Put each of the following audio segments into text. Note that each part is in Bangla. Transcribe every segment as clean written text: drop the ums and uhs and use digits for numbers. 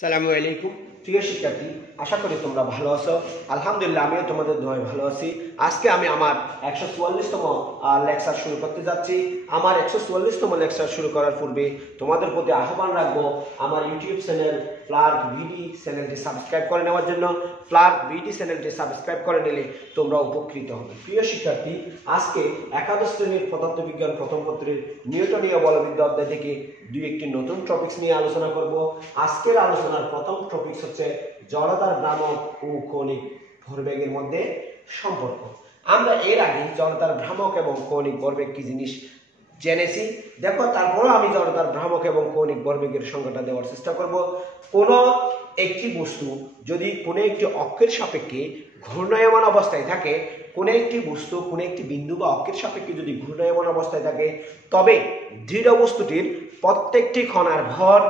সালামু আলাইকুম প্রিয় শিক্ষার্থী, আশা করি তোমরা ভালো আছো। আলহামদুলিল্লাহ, আমিও তোমাদের দোয়ায় ভালো আছি। আজকে আমি আমার 144তম লেকচার শুরু করতে যাচ্ছি। আমার 144তম লেকচার শুরু করার পূর্বে তোমাদের প্রতি আহ্বান রাখবো আমার ইউটিউব চ্যানেল ফ্লার্ক ভিডি চ্যানেলটি সাবস্ক্রাইব করে নেওয়ার জন্য। ফ্লার্ক ভিডি চ্যানেলটি সাবস্ক্রাইব করে নিলে তোমরা উপকৃত হবে। প্রিয় শিক্ষার্থী, আজকে একাদশ শ্রেণীর পদার্থবিজ্ঞান প্রথম পত্রের নিউটনীয় বলবিদ্যা অধ্যায় থেকে একটি নতুন টপিকস নিয়ে আলোচনা করব। আজকের আলোচনার প্রথম টপিকস হচ্ছে জড়তার ভ্রামক ও কৌণিক ভরবেগের মধ্যে সম্পর্ক। আমরা এর আগে জড়তার ভ্রামক এবং কৌণিক ভরবেগ কি জিনিস জেনেছি। দেখো, তারপরও আমি জড়তার ভ্রামক এবং কৌণিক ভরবেগের সংজ্ঞাটা দেওয়ার চেষ্টা করব। কোন একটি বস্তু যদি কোনো একটি অক্ষের সাপেক্ষে ঘূর্ণায়মান অবস্থায় থাকে, কোনো একটি বস্তু কোনো একটি বিন্দু বা অক্ষের সাপেক্ষে যদি ঘূর্ণায়মান অবস্থায় থাকে, তবে দৃঢ় বস্তুটির প্রত্যেকটি কণার ভর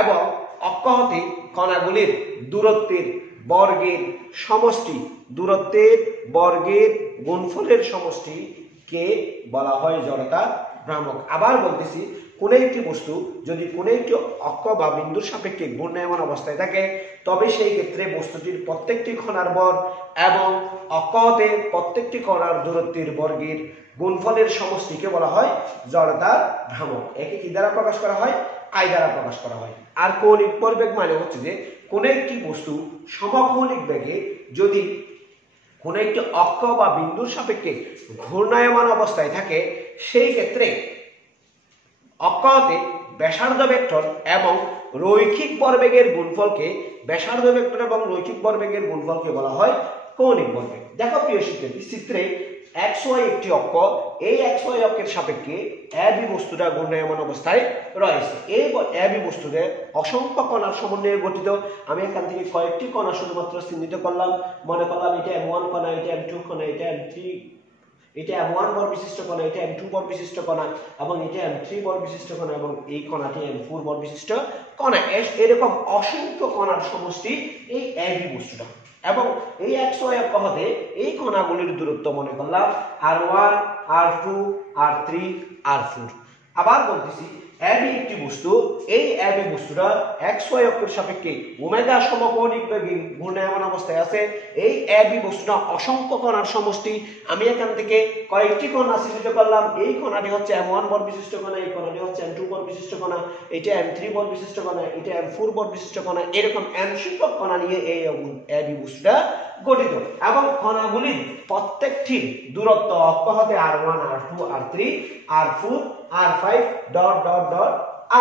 এবং অক্ষ হতে কণাগুলির দূরত্বের বর্গের সমষ্টি, দূরত্বের বর্গের গুণফলের সমষ্টিকে বলা হয় জড়তার ভ্রামক। আবার বলতেছি, কোনো একটি বস্তু যদি কোনো একটি অক্ষ বা বিন্দুর সাপেক্ষে ঘূর্ণায়মান অবস্থায় থাকে, তবে সেই ক্ষেত্রে বস্তুটির প্রত্যেকটি কণার ভর এবং অক্ষ হতে প্রত্যেকটি কণার দূরত্বের বর্গের গুণফলের সমষ্টিকে বলা হয় জড়তার ভ্রামক। একে কি দ্বারা প্রকাশ করা হয়? আই দ্বারা প্রকাশ করা হয়। আর কৌণিক ভরবেগ মানে হচ্ছে যে কোনো একটি বস্তু সমকৌণিক বেগে যদি কোনো একটি অক্ষ বা বিন্দুর সাপেক্ষে ঘূর্ণায়মান অবস্থায় থাকে, সেই ক্ষেত্রে অক্ষ হতে ব্যাসার্ধ ভেক্টর এবং রৈখিক ভরবেগের গুণফলকে, ব্যাসার্ধ ভেক্টর এবং রৈখিক ভরবেগের গুণফলকে বলা হয় কৌণিক ভরবেগ। দেখো প্রিয় শিক্ষার্থী, চিত্রে XY একটি অক্ষ, এই XY অক্ষের সাপেক্ষে এবি বস্তুটা ঘূর্ণায়মান অবস্থায় রয়েছে। এই এবি বস্তুতে অসংখ্য কণার সমন্বয়ে গঠিত। আমি এখান থেকে কয়েকটি কণা শুধুমাত্র চিহ্নিত করলাম। মনে করলাম এটা M1 কণা, এটা M2 কণা, এটা M3, এটা M1 ভর বিশিষ্ট কণা, এটা M2 ভর বিশিষ্ট কণা, এবং এটা M3 ভর বিশিষ্ট কণা, এবং এই কণাটি M4 ভর বিশিষ্ট কণা। এরকম অসংখ্য কণার সমষ্টি এই এবি বস্তুটা। এবং এই XY অক্ষ হতে এই কণাগুলির দূরত্ব মনে করলাম R1, R2, R3, R4। আবার বলতেছি, এবি একটি বস্তু, এই এবি বস্তুটা XY অক্ষের সাপেক্ষে ওমেগা সমকৌণিক বেগে ঘূর্ণায়মান অবস্থায় আছে। এই এবি বস্তুটা অসংখ্য কণার সমষ্টি। আমি এখান থেকে কয়েকটি কণা চিহ্নিত করলাম। এই কণাটি হচ্ছে M1 ভর বিশিষ্ট কণা, এই কণাটি হচ্ছে M2 ভর বিশিষ্ট কণা, এটা M3 ভর বিশিষ্ট কণা, এটা M4 ভর বিশিষ্ট কণা। এরকম n সংখ্যক কণা নিয়ে এই এবি বস্তুটা গঠিত। এবং কণাগুলির প্রত্যেকটি দূরত্ব অক্ষ হতে R1, R2, R3, R4, R5 dot dot dot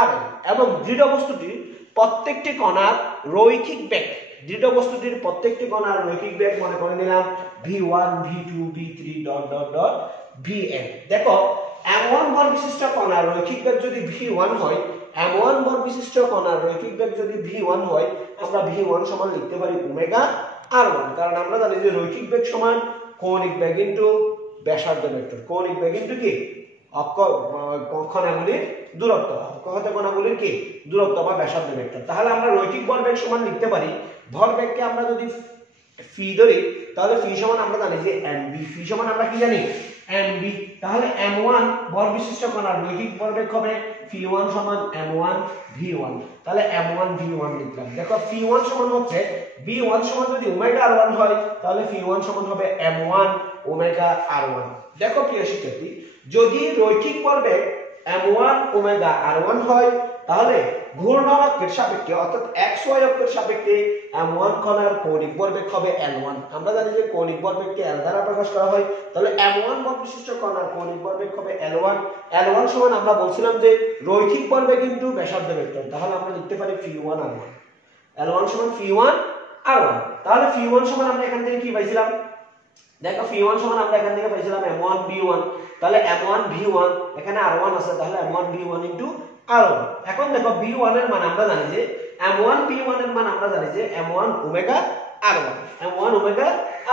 Rn। এবং দৃঢ় বস্তুটির প্রত্যেকটি কণার রৈখিক বেগ, দৃঢ় বস্তুটির প্রত্যেকটি কণার রৈখিক বেগ মনে করে নিলাম V1, V2, V3 dot dot dot Vn। দেখো, M1 ভর বিশিষ্ট কণার রৈখিক বেগ যদি V1 হয়, M1 ভর বিশিষ্ট কণার রৈখিক বেগ যদি V1 হয়, আমরা V1 সমান লিখতে পারি ওমেগা R1। কারণ আমরা জানি যে রৈখিক বেগ সমান কৌণিক বেগ ইনটু ব্যাসার্ধ ভেক্টর। কৌণিক বেগ ইনটু কি? অক্ষ কণাগুলির দূরত্ব, অক্ষ হতে কণাগুলির কি দূরত্ব বা ব্যাসার্ধ ভেক্টর। তাহলে আমরা রৈখিক ভরবেগ সমান লিখতে পারি, ভরবেগকে আমরা যদি ফি ধরি, তাহলে ফি সমান আমরা জানি যে mv। ফি সমান আমরা কি জানি? mv। তাহলে m1 ভর বিশিষ্ট কণার রৈখিক ভরবেগ হবে ফি1 সমান m1 v1। তাহলে m1 v1 লিখলাম। দেখো, ফি1 সমান হচ্ছে v1 সমান যদি ওমেগা r1 হয়, তাহলে ফি1 সমান হবে m1 ওমেগা r1। দেখো প্রিয় শিক্ষার্থী, যদি রৈখিক ভরবেগ m1 ওমেগা r1 হয়, তাহলে ঘূর্ণন অক্ষের সাপেক্ষে অর্থাৎ XY অক্ষের সাপেক্ষে m1 কণার কৌণিক ভরবেগ হবে L1। আমরা জানি যে কৌণিক ভরবেগকে L দ্বারা প্রকাশ করা হয়। তাহলে m1 ভর বিশিষ্ট কণার কৌণিক ভরবেগ হবে L1। L1 সমান আমরা বলছিলাম যে রৈখিক ভরবেগ ইনটু ব্যাসার্ধ ভেক্টর। তাহলে আমরা লিখতে পারি ফি1 r1। L1 সমান ফি1 r1। তাহলে ফি1 সমান আমরা এখান থেকে কি পাইছিলাম? দেখো, ফি1 সমান আমরা এখান থেকে পাইছিলাম m1 v1। তাহলে m1 v1, এখানে r1 আছে, তাহলে m1 v1 ইনটু r1। এখন দেখো, v1 এর মান আমরা জানি যে m1 v1 এর মান আমরা জানি যে m1 omega r1, m1 omega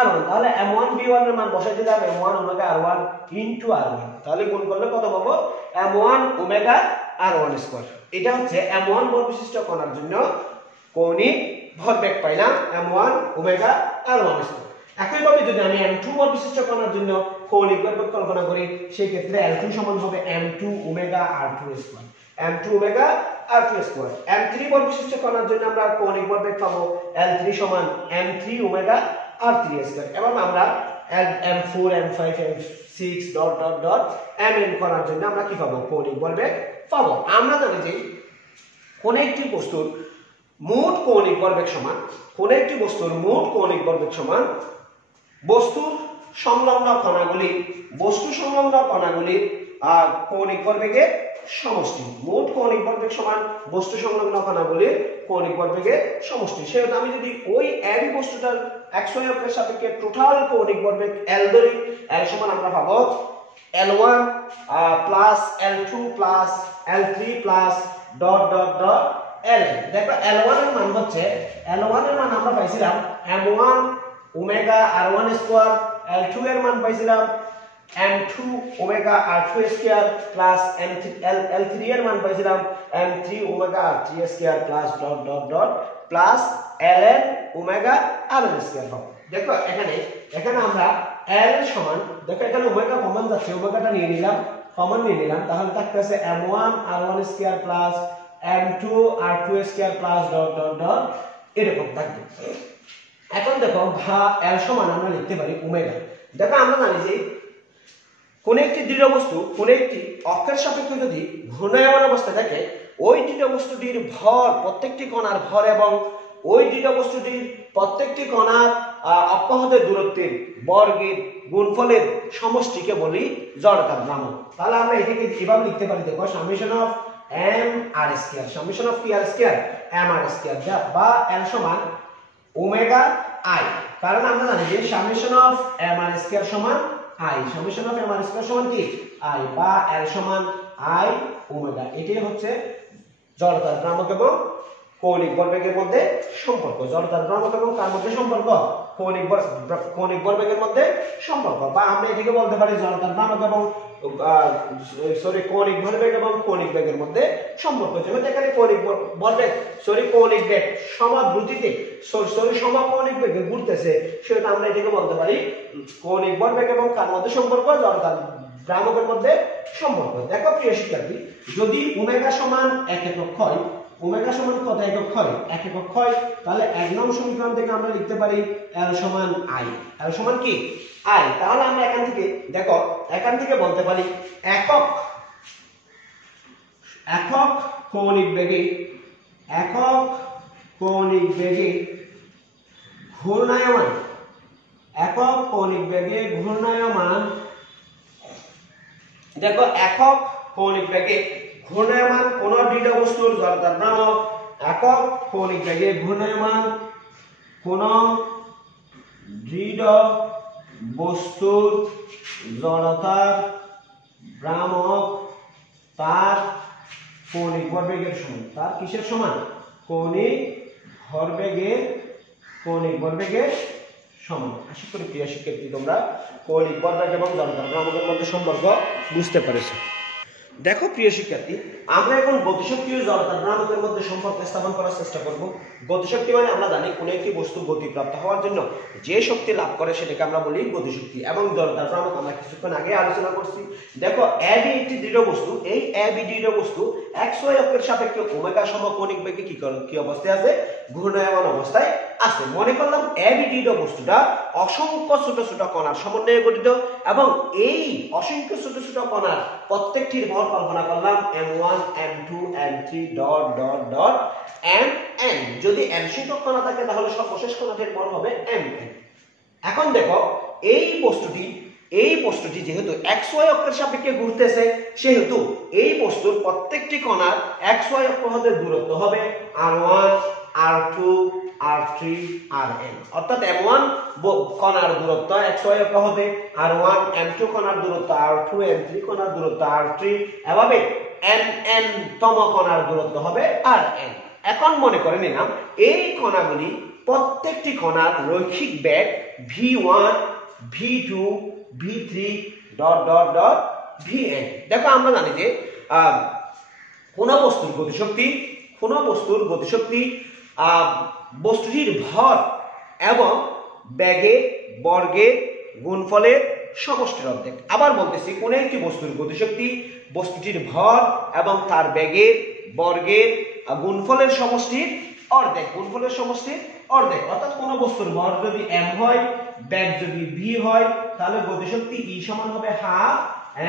r1। তাহলে m1 v1 এর মান বসাই দিলাম m1 omega r1 into r1। তাহলে গুণ করলে কত পাবো? m1 omega r1 square. এটা হচ্ছে m1 ভর বিশিষ্ট কণার জন্য কৌণিক ভরবেগ পাইলাম m1 ওমেগা r1 স্কয়ার। একইভাবে যদি আমি m2 ভর বিশিষ্ট কণার জন্য কৌণিক ভরবেগ কল্পনা করি, সেই ক্ষেত্রে L2 সমান হবে m2 omega r2 square. m2 omega r2 square. m3 বল বিশিষ্ট কণার জন্য আমরা কৌণিক ভরবেগ পাবো L3 সমান m3 ওমেগা r3 স্কয়ার। এবং আমরা m4 m5 m6 dot dot dot mn কণার জন্য আমরা কি পাবো কৌণিক ভরবেগ পাবো। আমরা জানি যে কোন একটি বস্তুর মোট কৌণিক ভরবেগ সমান বস্তুর সংলগ্ন কণাগুলির কৌণিক ভরবেগের সমষ্টি। মোট কৌণিক ভরবেগ সমান বস্তু সংলগ্ন কণাগুলির কৌণিক ভরবেগের সমষ্টি। সেহেতু আমি যদি ওই একই বস্তুটার xy অক্ষের সাপেক্ষে টোটাল কৌণিক ভরবেগ L ধরি, L সমান আমরা পাবো L1 plus L2 plus L3 plus dot dot dot L। দেখো L1 এর মান আমরা পাইছিলাম m1 omega r1 square, L2 এর মান পাইছিলাম m2 omega r2 square plus L3 এর মান পাইছিলাম m3 omega r3 square plus dot dot dot plus ln omega rn square পাবো। দেখো এখানে আমরা L সমান, দেখো এখানে ওমেগা কমন যাচ্ছে, ওমেগাটা নিয়ে নিলাম, তাহলে থাকতেছে m1 r1 square plus m2 r2 square plus dot dot dot এরকম থাকবে। এখন দেখো L সমান আমরা লিখতে পারি ওমেগা। দেখো আমরা জানি যে কোন একটি দৃঢ় বস্তু কোন একটি অক্ষের সাপেক্ষে যদি ঘূর্ণায়মান অবস্থায় থাকে, ওই দৃঢ় বস্তুটির ভর, প্রত্যেকটি কণার ভর এবং ওই দৃঢ় বস্তুটির প্রত্যেকটি কণার অক্ষদের দূরত্বের বর্গের গুণফলের সমষ্টিকে বলি জড়তার ভ্রামক। তাহলে আমরা এটাকে এভাবে লিখতে পারি, দেখো summation of m r square, summation of কি r square m r square, বা L সমান ওমেগা i। কারণ আমরা জানি যে summation of m r square সমান i, summation of m r square সমান কি i, বা L সমান i ওমেগা। এটাই হচ্ছে জড়তার ভ্রামক এবং কৌণিক ভরবেগের মধ্যে সম্পর্ক। জড়তার ভ্রামক এবং কার মধ্যে সম্পর্ক? কৌণিক ভরবেগের মধ্যে সম্পর্ক, বা আমরা এটাকে বলতে পারি জড়তার ভ্রামক এবং কৌণিক ভরবেগ এবং কৌণিক বেগের মধ্যে সম্পর্ক। যেমন এখানে কৌণিক বেগ সমাদ্রুতিতে সমকৌণিক বেগে ঘুরতেছে, সেটা আমরা এটাকে বলতে পারি কৌণিক ভরবেগ এবং কার মধ্যে সম্পর্ক? জড়তার ভ্রামকের মধ্যে সম্পর্ক। দেখো প্রিয় শিক্ষার্থী, যদি ওমেগা সমান 1 একক হয়, ওমেগা সমান কত একক হয়? 1 একক হয়, তাহলে 1 নং সমীকরণ থেকে আমরা লিখতে পারি L সমান i। L সমান কি i। তাহলে আমরা এখান থেকে বলতে পারি একক কৌণিক বেগে ঘূর্ণায়মান, একক কৌণিক বেগে ঘূর্ণায়মান, দেখো একক কৌণিক বেগে ঘূর্ণায়মান কোন দৃঢ় বস্তুর জড়তার ভ্রামক, একক কৌণিক বেগে ঘূর্ণায়মান কোন দৃঢ় বস্তুর জড়তার ভ্রামক তার কৌণিক ভরবেগের সমান। তার কিসের সমান? কৌণিক ভরবেগের সমান। আশা করি প্রিয় শিক্ষার্থী তোমরা কৌণিক ভরবেগ এবং জড়তার ভ্রামকের মধ্যে সম্পর্ক বুঝতে পেরেছো। দেখো প্রিয় শিক্ষার্থী, আমরা এখন গতিশক্তি ও জড়তার ভ্রামকের মধ্যে সম্পর্ক স্থাপন করার চেষ্টা করব। গতিশক্তি মানে আমরা জানি কোনো একটি বস্তু গতিপ্রাপ্ত হওয়ার জন্য যে শক্তি লাভ করে সেটাকে আমরা বলি গতিশক্তি, এবং জড়তার ভ্রামক আমরা কিছুক্ষণ আগে আলোচনা করছি। দেখো AB একটি দৃঢ় বস্তু, এই AB দৃঢ় বস্তু xy অক্ষের সাপেক্ষে ওমেগা সমকৌণিক বেগে কি অবস্থায় আছে? ঘূর্ণায়মান অবস্থায় আছে। মনে করলাম AB দৃঢ় বস্তুটা অসংখ্য ছোট ছোট কণার সমন্বয়ে গঠিত, এবং এই অসংখ্য ছোট ছোট কণার প্রত্যেকটির ভর কল্পনা করলাম m1 m2 m3 dot dot dot mn। যদি m সংখ্যক কণা থাকে তাহলে সর্বশেষ কণাটির ভর হবে mn। এখন দেখো এই বস্তুটি যেহেতু xy অক্ষের সাপেক্ষে ঘুরতেছে, সেহেতু এই বস্তুর প্রত্যেকটি কণার xy অক্ষ হতে দূরত্ব হবে r1 r2 r3 rn। অর্থাৎ m1 কণার দূরত্ব xy অক্ষ হতে, r1 m2 কণার দূরত্ব r2 m3 কণার দূরত্ব r3, এভাবে mn তম কণার দূরত্ব হবে rn। এখন মনে করে নিলাম এই কণাগুলি প্রত্যেকটি কণার রৈখিক বেগ v1 v2 v3 dot dot dot vn। দেখো আমরা জানি যে কোন বস্তুর গতিশক্তি বস্তুটির ভর এবং বেগের বর্গের গুণফলের সমষ্টির অর্ধেক। আবার বলতেছি, কোন একটি বস্তুর গতিশক্তি বস্তুটির ভর এবং তার বেগের বর্গের গুণফলের সমষ্টির অর্ধেক, গুণফলের সমষ্টির অর্ধেক। অর্থাৎ কোন বস্তুর ভর যদি m হয়, বেগ যদি v হয়, তাহলে গতিশক্তি E সমান হবে half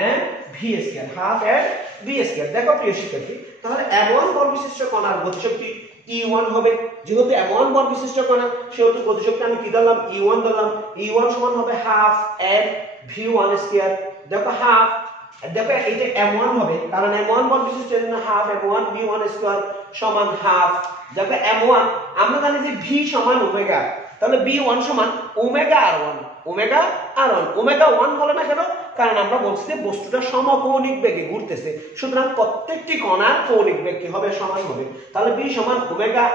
M V square, half M V square. দেখো প্রিয় শিক্ষার্থী, তাহলে m1 বল বিশিষ্ট কণার গতিশক্তি E1 হবে। যেহেতু m1 বল বিশিষ্ট কণা, সেহেতু গতিশক্তি আমি কি ধরলাম, E1 ধরলাম। E1 সমান হবে হাফ এম v1 স্কয়ার। দেখো হাফ, দেখো এইটা m1 হবে, কারণ m1 বল বিশিষ্ট জন্য হাফ m1 v1 স্কয়ার সমান হাফ। দেখো m1 আমরা জানি যে v সমান ওমেগা, তাহলে v1 সমান omega r1, omega r1। Omega 1 হলো না কেন? কারণ আমরা বলছি যে বস্তুটা সমকৌণিক বেগে ঘুরতেছে, সুতরাং প্রত্যেকটি কণার কৌণিক বেগ কি হবে, সমান হবে। তাহলে v সমান ওমেগা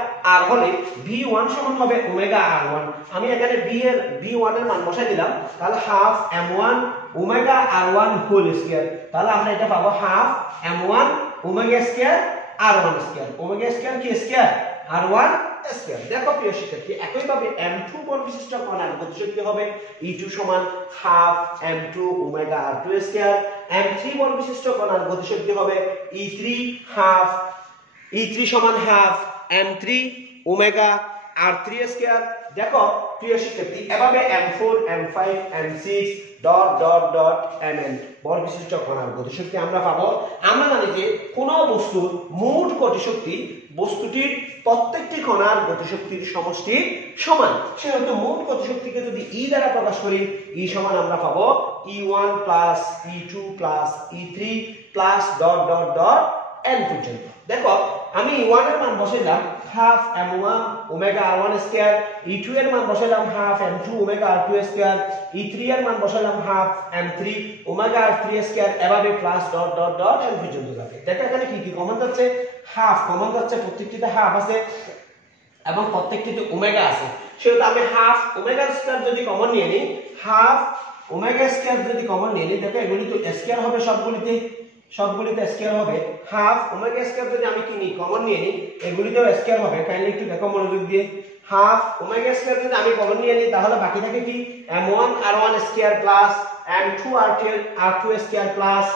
r হলে v1 সমান হবে ওমেগা r1। আমি এখানে v1 এর মান বসাই দিলাম, তাহলে half m1 omega r1 whole square. তাহলে আমরা এটা পাবো half m1 omega square r1 square. Omega square কি স্কয়ার, r1 স্কয়ার। দেখো প্রিয় শিক্ষার্থী, একইভাবে m2 বল বিশিষ্ট কণার গতিশক্তি হবে E2 সমান half m2 omega r2 square. m3 বল বিশিষ্ট কণার গতিশক্তি হবে E3 হাফ, E3 সমান half m3 omega r3 square. দেখো প্রিয় শিক্ষার্থী, এভাবে m4 m5 m6 dot dot dot mn বল বিশিষ্ট কণার গতিশক্তি আমরা পাবো। আমরা জানি যে কোন বস্তুর মোট গতিশক্তি বস্তুটির প্রত্যেকটি কণার গতিশক্তির সমষ্টির সমান। সেহেতু মোট গতিশক্তিকে যদি E দ্বারা প্রকাশ করি, E সমান আমরা পাবো E1 plus E2 plus E3 plus dot dot dot n পর্যন্ত। দেখো আমি E1 এর মান বসাইলাম half m1 omega r1 square, E2 এর মান বসাইলাম half m2 omega r2 square, E3 এর মান বসাইলাম half m3 omega r3 square, এভাবে plus dot dot dot n পর্যন্ত যাবে। দেখো এখানে কি কি কমন যাচ্ছে, হাফ কমন যাচ্ছে, প্রত্যেকটিতে হাফ আছে এবং প্রত্যেকটিতে ওমেগা আছে। সেটা আমি হাফ ওমেগা স্কয়ার যদি কমন নিয়ে নিই, হাফ ওমেগা স্কয়ার যদি কমন নিয়ে নিই, দেখো এগুলি তো স্কয়ার হবে, সবগুলিতে স্কয়ার হবে। হাফ ওমেগা স্কয়ার যদি আমি কি নিই, কমন নিয়ে নিই, এগুলিতেও স্কয়ার হবে। কাইন্ডলি একটু দেখো মনোযোগ দিয়ে, হাফ ওমেগা স্কয়ার যদি আমি কমন নিয়ে নিই, তাহলে বাকি থাকে কি m1 r1 square plus m2 r2 square plus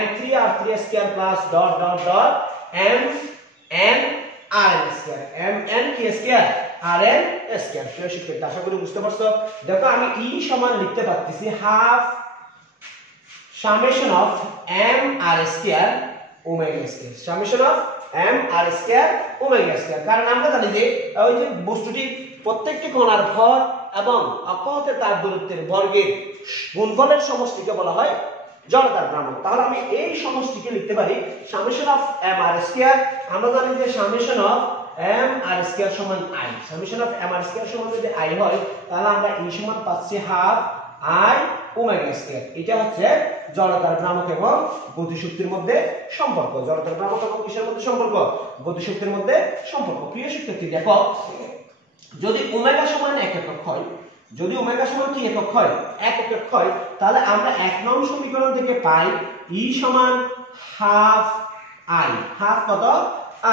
m3 r3 square plus dot dot dot mn rn square. mn কি স্কয়ার, rn স্কয়ার। প্রিয় শিক্ষার্থী, আশা করি বুঝতে পারছো। দেখো আমি E সমান লিখতে পারতেছি half summation of m r square omega square, summation of m r square omega square। কারণ আমরা জানি যে ওই যে বস্তুটির প্রত্যেকটি কণার ভর এবং অপহতে তার দূরত্বের বর্গের গুণফলের সমষ্টিকে বলা হয় জড়তার ভ্রামক। তাহলে আমি এই সমষ্টিকে লিখতে পারি summation of m r square। আমরা জানি যে summation of m r square সমান i, summation of m r square সমান যদি i হয়, তাহলে আমরা E সমান পাচ্ছি হাফ i ওমেগা স্কয়ার। এটা হচ্ছে জড়তার ভ্রামক এবং গতিশক্তির মধ্যে সম্পর্ক। জড়তার ভ্রামক এবং কিসের মধ্যে সম্পর্ক, গতিশক্তির মধ্যে সম্পর্ক। প্রিয় শিক্ষার্থী, দেখো যদি ওমেগা সমান 1 একক হয়, যদি ওমেগা সমান কি একক হয়, 1 একক হয়, তাহলে আমরা 1 নং সমীকরণ থেকে পাই E সমান হাফ i, হাফ কত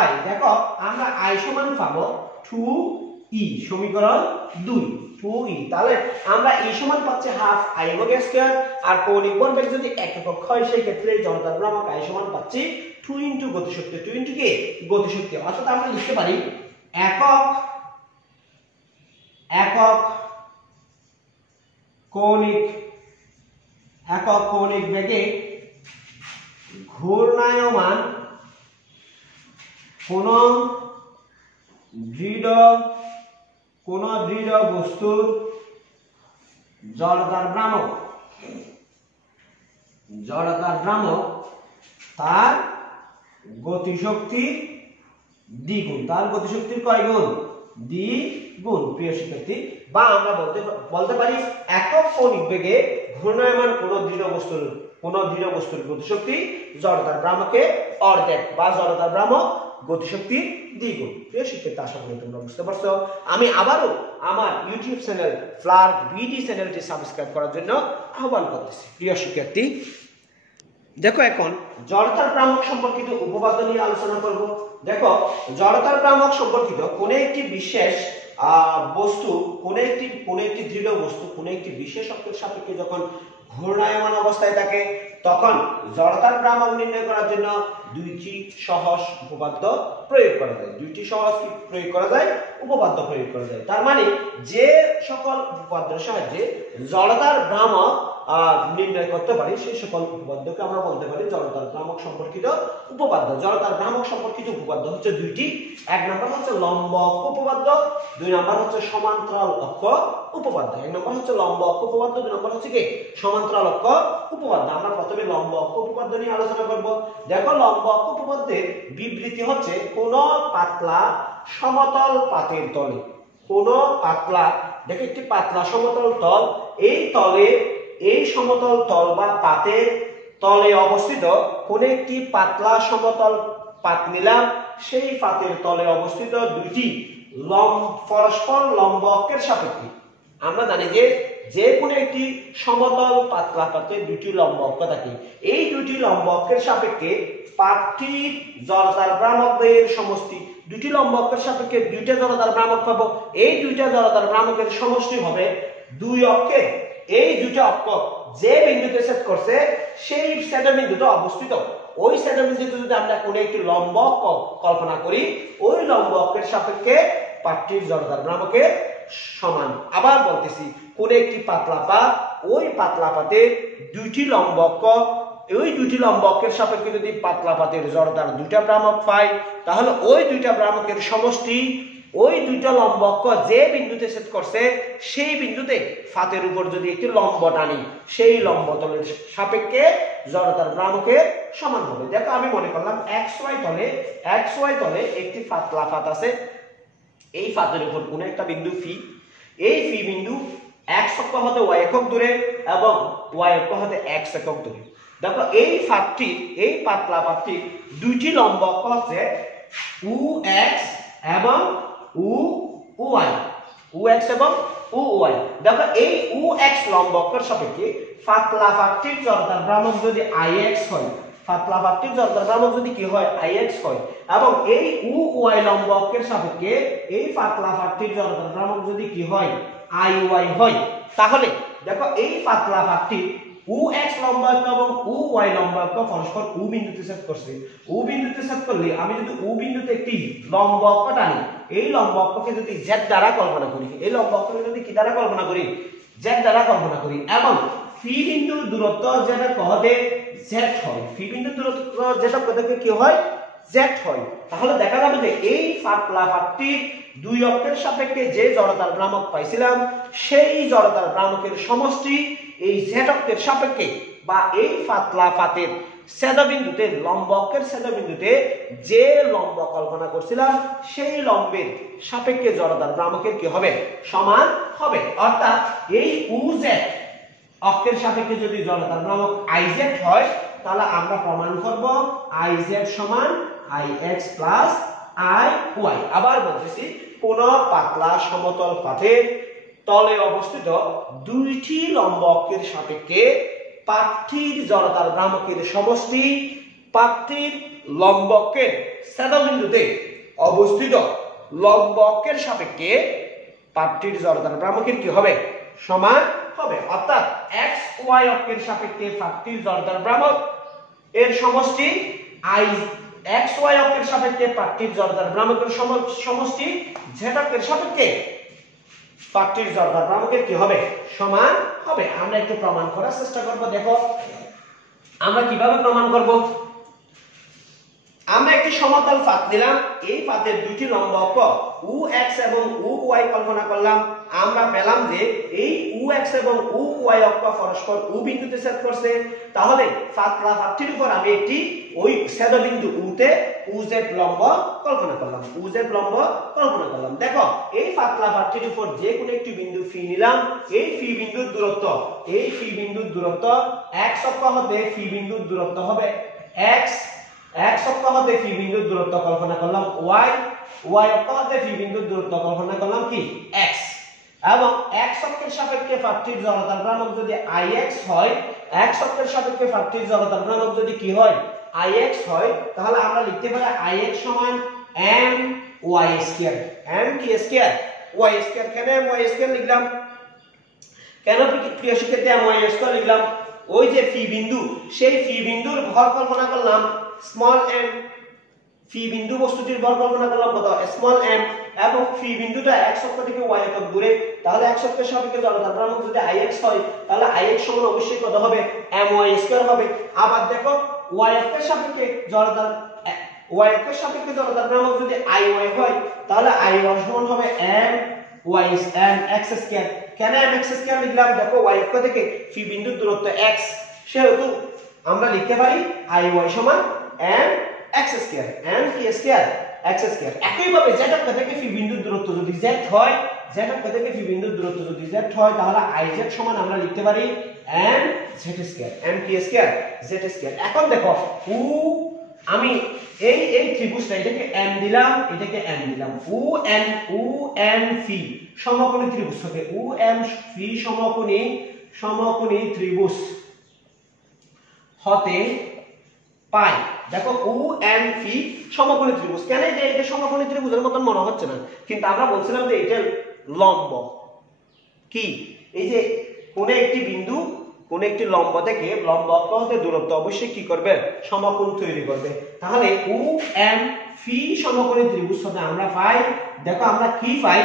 i। দেখো আমরা i সমান পাবো 2e, সমীকরণ 2 2e। তাহলে আমরা E সমান পাচ্ছি হাফ i ওমেগা স্কয়ার, আর কৌণিক ভরবেগ যদি 1 একক হয়, সেই ক্ষেত্রে জড়তার ভ্রামক i সমান পাচ্ছি 2 ইনটু গতিশক্তি, 2 ইনটু কি গতিশক্তি। অর্থাৎ আমরা লিখতে পারি একক কৌণিক বেগে ঘূর্ণায়মান কোন দৃঢ় বস্তুর জড়তার ভ্রামক তার গতিশক্তির দ্বিগুণ, তার গতিশক্তির কয় গুণ, দ্বিগুণ। প্রিয় শিক্ষার্থী, বা আমরা বলতে পারি একক কৌণিক বেগে ঘূর্ণায়মান কোন দৃঢ় বস্তুর গতিশক্তি জড়তার ভ্রামকের অর্ধেক, বা জড়তার ভ্রামক গতিশক্তির দ্বিগুণ। প্রিয় শিক্ষার্থী, আশা করি তোমরা বুঝতে পারছো। আমি আবারও আমার ইউটিউব চ্যানেল ফ্লার্ক বিডি চ্যানেলটি সাবস্ক্রাইব করার জন্য আহ্বান করতেছি। প্রিয় শিক্ষার্থী, দেখো এখন জড়তার ভ্রামক সম্পর্কিত উপপাদ্য নিয়ে আলোচনা করব। দেখো জড়তার ভ্রামক সম্পর্কিত কোন একটি বিশেষ বস্তু, কোন একটি দৃঢ় বস্তু কোন একটি বিশেষ অক্ষের সাপেক্ষে যখন ঘূর্ণায়মান অবস্থায় থাকে, তখন জড়তার ভ্রামক নির্ণয় করার জন্য দুইটি সহজ উপপাদ্য প্রয়োগ করা যায়। দুইটি সহজ কি প্রয়োগ করা যায়? উপপাদ্য প্রয়োগ করা যায়। তার মানে যে সকল উপপাদ্যের সাহায্যে জড়তার ভ্রামক নির্ণয় করতে পারি সেই সকল উপপাদ্যকে আমরা বলতে পারি জড়তার ভ্রামক সম্পর্কিত উপপাদ্য। জড়তার ভ্রামক সম্পর্কিত উপপাদ্য হচ্ছে দুইটি। এক নম্বর হচ্ছে লম্ব অক্ষ উপপাদ্য, দুই নম্বর হচ্ছে সমান্তরাল অক্ষ উপপাদ্য। এক নম্বর হচ্ছে লম্ব অক্ষ উপপাদ্য, দুই নম্বর হচ্ছে কি সমান্তরাল অক্ষ উপপাদ্য। আমরা প্রথমে লম্ব অক্ষ উপপাদ্য নিয়ে আলোচনা করব। দেখো লম্ব অক্ষ উপপাদ্যের বিবৃতি হচ্ছে কোন পাতলা সমতল পাতের তলে, কোন পাতলা, দেখো একটি পাতলা সমতল তল, এই তলে এই সমতল তল বা পাতের তলে অবস্থিত কোন একটি পাতলা সমতল পাত নিলাম, সেই পাতের তলে অবস্থিত দুইটি পরস্পর লম্ব অক্ষের সাপেক্ষে। আমরা জানি যে যে কোনো একটি সমতল পাতলা পাতে দুটি লম্ব অক্ষ থাকে। এই দুটি লম্ব অক্ষের সাপেক্ষে পাতটির জড়তার ভ্রামকদ্বয়ের সমষ্টি, দুটি লম্ব অক্ষের সাপেক্ষে দুইটা জড়তার ভ্রামক পাবো। এই দুইটা জড়তার ভ্রামকের সমষ্টি হবে দুই অক্ষের এই দুইটা অক্ষ যে বিন্দুতে ছেদ করছে সেই ছেদবিন্দুতে অবস্থিত। ওই ছেদবিন্দুতে যদি আমরা কোনো একটি লম্ব অক্ষ কল্পনা করি, ওই লম্ব অক্ষের সাপেক্ষে পাতটির জড়তার ভ্রামকের সমান। আবার বলতেছি, কোন একটি পাতলা পাত, ওই পাতলা পাতে দুইটি লম্ব অক্ষ, ওই দুইটি লম্ব অক্ষের সাপেক্ষে যদি পাতলা পাতের জড়তার দুইটা ভ্রামক পাই, তাহলে ওই দুইটা ভ্রামকের সমষ্টি ওই দুইটা লম্ব অক্ষ যে বিন্দুতে ছেদ করছে সেই বিন্দুতে ফাতের উপর যদি একটি লম্ব টানি, সেই লম্ব তলের সাপেক্ষে জড়তার ভ্রামকের সমান হবে। দেখো আমি মনে করলাম XY তলে একটি পাতলা ফাত আছে। এই ফাতের উপর কোন একটা বিন্দু ফি, এই ফি বিন্দু x অক্ষ হতে y একক দূরে এবং y অক্ষ হতে x একক দূরে। দেখো এই ফাতটি, এই পাতলা ফাতটি দুইটি লম্ব অক্ষ আছে UX এবং UY, UX এবং UY। দেখো এই UX লম্ব অক্ষের সাপেক্ষে পাতলা ফাতটির জড়তার ভ্রামক যদি IX হয়, পাতলা ফাতটির জড়তার ভ্রামক যদি কি হয় IX হয়, এবং এই UY লম্ব অক্ষের সাপেক্ষে এই পাতলা ফাতটির জড়তার ভ্রামক যদি কি হয় IY হয়, তাহলে দেখো এই পাতলা ফাতটি UX লম্ব অক্ষ এবং UY লম্ব অক্ষ পরস্পর U বিন্দুতে ছেদ করছে। U বিন্দুতে ছেদ করলে আমি যদি U বিন্দুতে একটি লম্ব অক্ষ টানি, এই লম্ব অক্ষকে যদি Z দ্বারা কল্পনা করি, এই লম্ব অক্ষকে যদি কি দ্বারা কল্পনা করি Z দ্বারা কল্পনা করি, এবং ফি বিন্দুর দূরত্ব যেটা কহতে Z হয়, ফি বিন্দুর দূরত্ব যেটা কহতে কি হয় Z হয়, তাহলে দেখা যাবে যে এই পাতলা ফাতটির দুই অক্ষের সাপেক্ষে যে জড়তার ভ্রামক পাইছিলাম সেই জড়তার ভ্রামকের সমষ্টি এই Z অক্ষের সাপেক্ষে বা এই পাতলা ফাতের ছেদবিন্দুতে লম্ব অক্ষের ছেদবিন্দুতে যে লম্ব কল্পনা করছিলাম সেই লম্বের সাপেক্ষে জড়তার ভ্রামকের কি হবে সমান হবে। অর্থাৎ এই UZ অক্ষের সাপেক্ষে যদি জড়তার ভ্রামক IZ হয়, তাহলে আমরা প্রমাণ করব IZ সমান IX প্লাস IY। আবার বলতেছি, কোন পাতলা সমতল পাতের তলে অবস্থিত দুইটি লম্ব অক্ষের সাপেক্ষে পাতটির জড়তার ভ্রামকের সমষ্টি পাতটির লম্ব অক্ষের ছেদবিন্দুতে অবস্থিত লম্ব অক্ষের সাপেক্ষে পাতটির জড়তার ভ্রামকের কি হবে সমান হবে। অর্থাৎ XY অক্ষের সাপেক্ষে পাতটির জড়তার ভ্রামক এর সমষ্টি XY অক্ষের সাপেক্ষে পাতটির জড়তার ভ্রামকের সমষ্টি Z অক্ষের সাপেক্ষে পাতটির জড়তার ভ্রামকের কি হবে সমান হবে। আমরা একটু প্রমাণ করার চেষ্টা করব। দেখো আমরা কিভাবে প্রমাণ করব। আমরা একটি সমতল পাত নিলাম, এই পাতের দুটি লম্ব অক্ষ UX এবং UY কল্পনা করলাম। আমরা পেলাম যে এই UX এবং UY অক্ষ পরস্পর U বিন্দুতে ছেদ করছে। তাহলে পাতলা পাতটির উপর আমি একটি ওই ছেদবিন্দু U তে UZ লম্ব কল্পনা করলাম, UZ লম্ব কল্পনা করলাম। দেখো এই পাতলা পাতটির উপর যে কোনো একটি বিন্দু ফি নিলাম, এই ফি বিন্দুর দূরত্ব, এই ফি বিন্দুর দূরত্ব X অক্ষ হতে ফি বিন্দুর দূরত্ব হবে X অক্ষ হতে ফি বিন্দুর দূরত্ব কল্পনা করলাম Y অক্ষ হতে ফি বিন্দুর দূরত্ব কল্পনা করলাম কি X, এবং X অক্ষের সাপেক্ষে পাতটির জড়তার ভ্রামক যদি IX হয়, X অক্ষের সাপেক্ষে পাতটির জড়তার ভ্রামক যদি কি হয় IX হয়, তাহলে আমরা লিখতে পারি IX সমান my স্কয়ার। m কি স্কয়ার y স্কয়ার। কেন my স্কয়ার লিখলাম, কেন প্রিয় শিক্ষার্থী my স্কয়ার লিখলাম? ওই যে ফি বিন্দু, সেই ফি বিন্দুর ভর কল্পনা করলাম স্মল m, ফি বিন্দু বস্তুটির ভর কল্পনা করলাম কত স্মল m, এবং ফি বিন্দুটা x অক্ষ থেকে y একক দূরে, তাহলে x অক্ষের সাপেক্ষে জড়তার ভ্রামক যদি ix হয় তাহলে ix সমান অবশ্যই কত হবে my² হবে। আবার দেখো y অক্ষের সাপেক্ষে জড়তার ভ্রামক যদি iy হয় তাহলে iy সমান হবে mx²। কেন mx² লিখলাম? দেখো y অক্ষ থেকে ফি বিন্দুর দূরত্ব x, সেহেতু আমরা লিখতে পারি iy সমান mx², m কি স্কয়ার x²। একইভাবে z অক্ষ থেকে ফি বিন্দুর দূরত্ব যদি z হয়, z অক্ষ থেকে ফি বিন্দুর দূরত্ব যদি z হয় তাহলে iz সমান আমরা লিখতে পারি mz², m কি স্কয়ার z²। এখন দেখো আমি এই ত্রিভুজটা এটাকে m দিলাম, এটাকে m দিলাম, UM ফি সমকোণী ত্রিভুজ হবে, UM ফি সমকোণী ত্রিভুজ হতে পাই। দেখো UM ফি সমকোণী ত্রিভুজ, কেন যে এটা সমকোণী ত্রিভুজের মতন মনে হচ্ছে না, কিন্তু আমরা বলছিলাম যে এটা লম্ব। কি এই যে কোন একটি বিন্দু কোন একটি লম্ব থেকে লম্ব অক্ষ হতে দূরত্ব অবশ্যই কি করবে সমকোণ তৈরি করবে। তাহলে UM ফি সমকোণী ত্রিভুজ হতে আমরা পাই, দেখো আমরা কি পাই,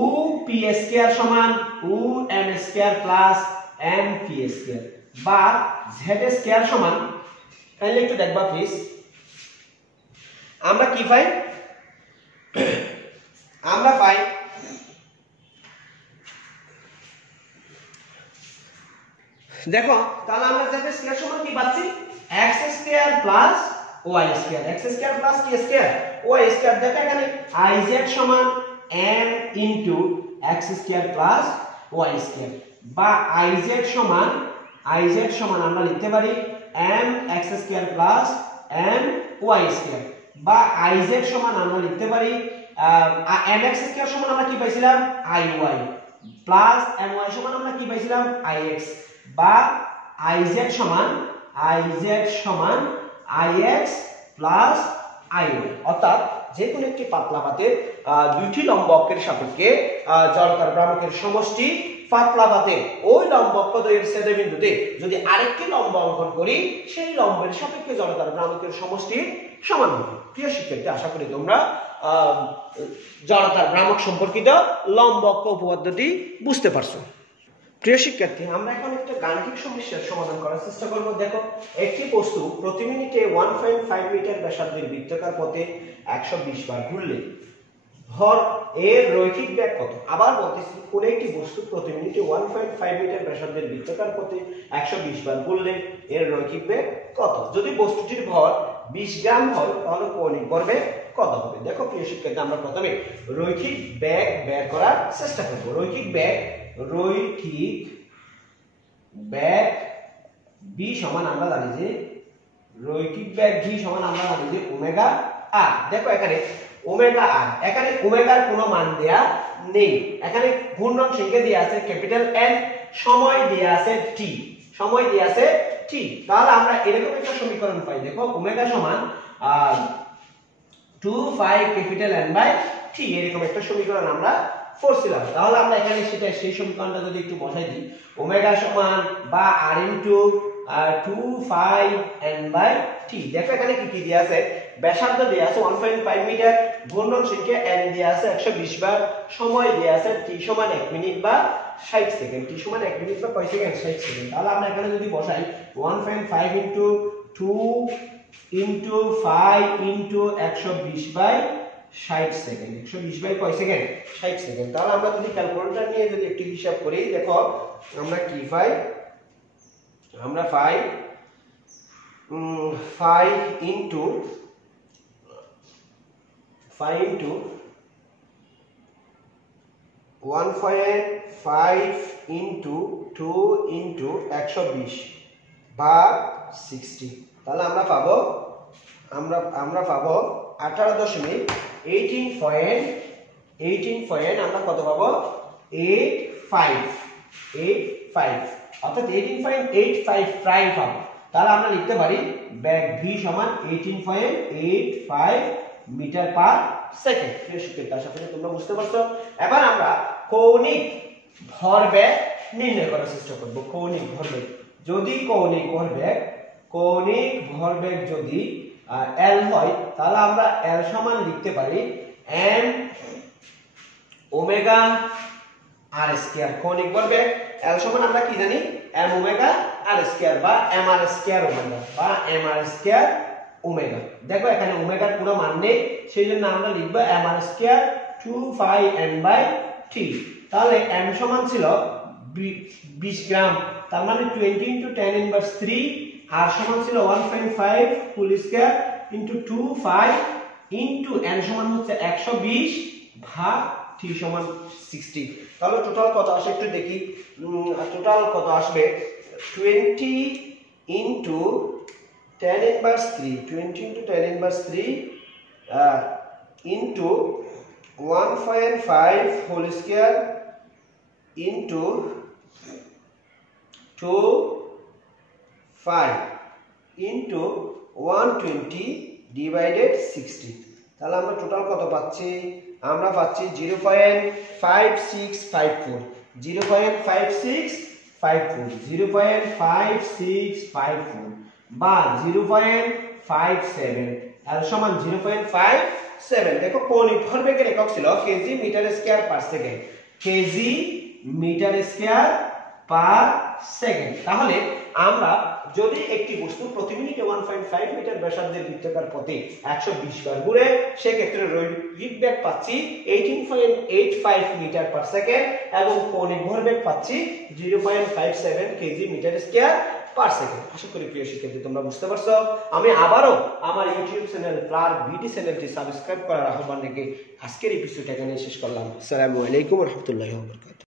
UP² সমান UM² প্লাস MP² বা Z² সমান, তাহলে একটু দেখবা প্লিজ, আমরা কি পাই, আমরা পাই দেখো তাহলে আমরা Z² সমান কি পাচ্ছি x² plus y², x² plus কি স্কয়ার y²। দেখো এখানে iz সমান m into x² plus y² বা iz সমান আমরা লিখতে পারি mx² প্লাস my² বা iz সমান আমরা লিখতে পারি mx² সমান আমরা কি পাইছিলাম iy প্লাস my সমান আমরা কি পাইছিলাম ix বা iz সমান ix প্লাস iy। অর্থাৎ যে কোনো একটি পাতলা পাতের দুইটি লম্ব অক্ষের সাপেক্ষে জড়তার ভ্রামকের সমষ্টি পাতলা পাতে ওই লম্ব অক্ষ দ্বয়ের ছেদবিন্দুতে যদি আরেকটি লম্ব অঙ্কন করি সেই লম্বের সাপেক্ষে জড়তার ভ্রামকের সমষ্টি সমান হবে। প্রিয় শিক্ষার্থী, আশা করি তোমরা জড়তার ভ্রামক সম্পর্কিত লম্ব অক্ষ উপপাদ্যটি বুঝতে পারছো। প্রিয় শিক্ষার্থী, আমরা এখন একটা গাণিতিক সমস্যার সমাধান করার চেষ্টা করব। দেখো একটি বস্তু প্রতি মিনিটে 1.5 মিটার ব্যাসার্ধের বৃত্তাকার পথে 120 বার ঘুরলে ভর এর রৈখিক বেগ কত? আবার বলতেছি, কোন একটি বস্তু প্রতি মিনিটে 1.5 মিটার ব্যাসার্ধের বৃত্তাকার পথে 120 বার ঘুরলে এর রৈখিক বেগ কত? যদি বস্তুটির ভর 20 গ্রাম হয় তাহলে কৌণিক ভরবেগ কত হবে? দেখো প্রিয় শিক্ষার্থী, আমরা প্রথমে রৈখিক বেগ বের করার চেষ্টা করব। রৈখিক বেগ v সমান আমরা জানি যে রৈখিক বেগ v সমান আমরা জানি যে ওমেগা r। দেখো এখানে ওমেগা r, এখানে ওমেগার কোনো মান দেয়া নেই, এখানে ঘূর্ণন সংখ্যা দেয়া আছে ক্যাপিটাল N, সময় দেয়া আছে t, তাহলে আমরা এরকম একটা সমীকরণ পাই। দেখো ওমেগা সমান 2 ক্যাপিটাল N বাই t, এরকম একটা সমীকরণ আমরা পড়ছিলাম। তাহলে আমরা এখানে সেটা সেই সমীকরণটা যদি একটু বসাই দিই, ওমেগা সমান বা r into 2 n by t। দেখো এখানে কি কি দেয়া আছে, ব্যাসার্ধ দেয়া আছে 1.5 মিটার, ঘূর্ণন সংখ্যা n দেয়া আছে 120 বার, সময় দেয়া আছে t সমান 1 মিনিট বা 60 সেকেন্ড, t সমান 1 মিনিট বা কয় সেকেন্ড 60 সেকেন্ড। তাহলে আমরা এখানে যদি বসাই 1.5 into 2 into 5 into 120 by 60 second, 120 by কয় সেকেন্ড 60 সেকেন্ড। তাহলে আমরা যদি ক্যালকুলেটর নিয়ে যদি একটু হিসাব করি, দেখো আমরা কি পাই, আমরা পাই 5 ইনটু 1.5 ইনটু 2 ইনটু 120 বা 60। তাহলে আমরা পাবো 18.18 আমরা কত পাবো 85, অর্থাৎ 18.85 প্রাইম পাবো। তাহলে আমরা লিখতে পারি বেগ v সমান 18.85 মিটার পার সেকেন্ড। প্রিয় শিক্ষার্থী, আশা করি তোমরা বুঝতে পারছো। এবার আমরা কৌণিক ভরবেগ নির্ণয় করার চেষ্টা করব। কৌণিক ভরবেগ যদি কৌণিক ভরবেগ যদি L হয় তাহলে আমরা L সমান লিখতে পারি m ওমেগা r স্কয়ার। কৌণিক ভরবেগ L সমান আমরা কি জানি m ওমেগা r স্কয়ার বা mr স্কয়ার ওমেগা দেখো এখানে ওমেগার পুরো মান নেই, সেইজন্য আমরা লিখব mr স্কয়ার 2 পাই n/t। তাহলে m সমান ছিল 20 গ্রাম, তার মানে 20 * 10 ইনভার্স 3, r সমান ছিল 1.5 whole square into 2 pi into n সমান হচ্ছে 120 ভাগ t সমান 60। তাহলে টোটাল কত আসে একটু দেখি। টোটাল কত আসবে 20 into 10 inverse 3 into 1.5 whole square into 2 5 into 120 divided 60। তাহলে আমরা টোটাল কত পাচ্ছি? আমরা পাচ্ছি 0.5654 বা 0.57, L সমান 0.57। দেখো কৌণিক ভরবেগের একক ছিল KG metre square per second, KG metre square per second. তাহলে আমরা যদি একটি বস্তু প্রতি মিনিটে 1.5 মিটার ব্যাসার্ধের বৃত্তাকার পথে 120 বার ঘুরে, সেক্ষেত্রে রৈখিক বেগ পাচ্ছি 18.85 মিটার পার সেকেন্ড এবং কৌণিক ভরবেগ পাচ্ছি 0.57 KG metre square per second. আশা করি প্রিয় শিক্ষার্থী তোমরা বুঝতে পারছো। আমি আবারও আমার ইউটিউব চ্যানেল প্লার বিডি চ্যানেলটি সাবস্ক্রাইব করার আহ্বান রেখে আজকের এপিসোড এখানে শেষ করলাম। আসসালামু আলাইকুম ওয়া রাহমাতুল্লাহি ওয়া বারাকাতুহু।